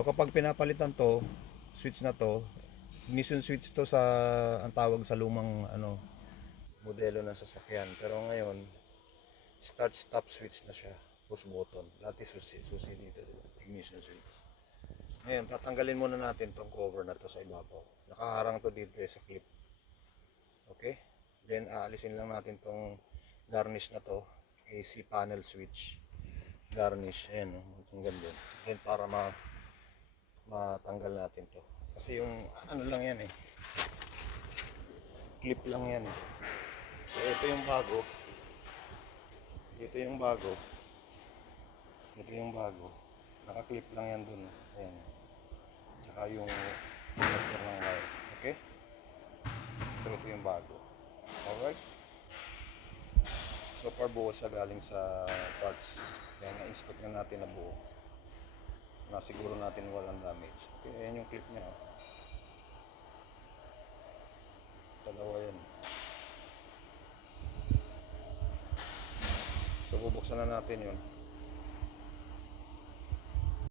So kapag pinapalitan to, switch na to, ignition switch to sa ang tawag sa lumang modelo ng sasakyan. Pero ngayon, start stop switch na siya, push button. Dati susi dito, ignition switch. Ngayon, tatanggalin muna natin tong cover na to sa ibabaw. Nakaharang to dito sa clip. Okay? Then aalisin lang natin tong garnish na to, AC panel switch. Garnish, ayan, tanggal din. Then para matanggal natin to. Kasi yung ano lang yan eh. Clip lang yan eh. So ito yung bago. Ito yung bago. Ito yung bago. Naka-clip lang yan dun. Ayan. Tsaka yung connector ng wire. Okay? So ito yung bago. Alright? So far buo siya galing sa parts. Kaya na-inspect na natin na buo. Nasiguro natin walang damage. Okay, ayan yung clip niya. Dalawa yan. So bubuksan na natin yun.